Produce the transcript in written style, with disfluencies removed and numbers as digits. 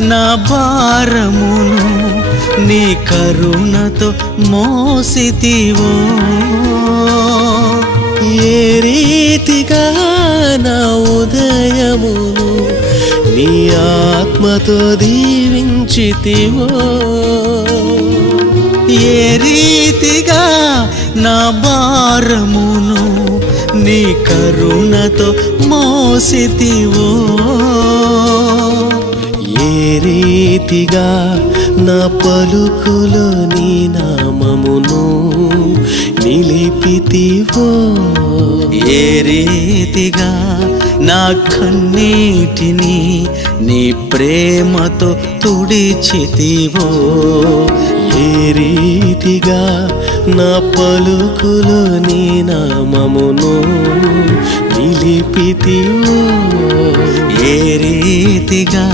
నా భారమును నీ కరుణతో మోసితివో. ఏ రీతిగా నా ఉదయమును నీ ఆత్మతో దీవించితివో. ఏ రీతిగా నా భారమును నీ కరుణతో మోసితివో. ఏ రీతిగా నా పలుకులో నీ నామమును నిలిపితివో. ఏ రీతిగా నా కన్నీటిని నీ ప్రేమతో తుడిచితివో. ఏ రీతిగా నా పలుకులో నీ నామమును నిలిపితివో. ఏ రీతిగా